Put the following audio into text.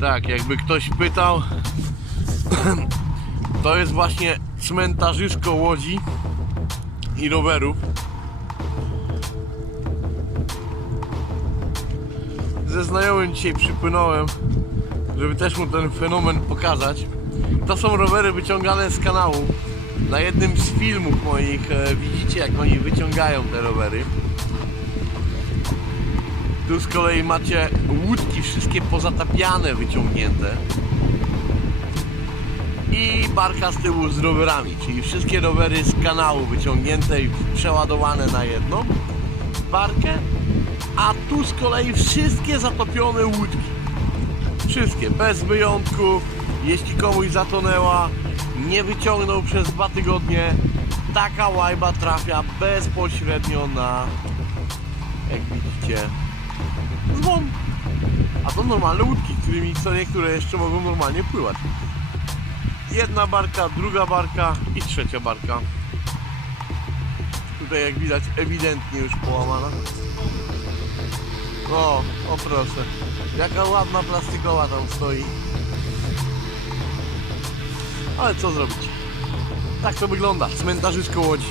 Tak, jakby ktoś pytał, to jest właśnie cmentarzysko łodzi i rowerów. Ze znajomym dzisiaj przypłynąłem, żeby też mu ten fenomen pokazać. To są rowery wyciągane z kanału. Na jednym z filmów moich e, widzicie jak oni wyciągają te rowery. Tu z kolei macie łódki wszystkie pozatapiane, wyciągnięte. I barka z tyłu z rowerami, czyli wszystkie rowery z kanału wyciągnięte i przeładowane na jedną barkę. A tu z kolei wszystkie zatopione łódki. Wszystkie, bez wyjątku. Jeśli komuś zatonęła, nie wyciągnął przez dwa tygodnie, taka łajba trafia bezpośrednio na, jak widzicie, dzwon. A to normalne łódki, którymi co niektóre jeszcze mogą normalnie pływać. Jedna barka, druga barka i trzecia barka. Tutaj jak widać ewidentnie już połamana. O, o proszę. Jaka ładna plastikowa tam stoi. Ale co zrobić? Tak to wygląda. Cmentarzysko Łodzi.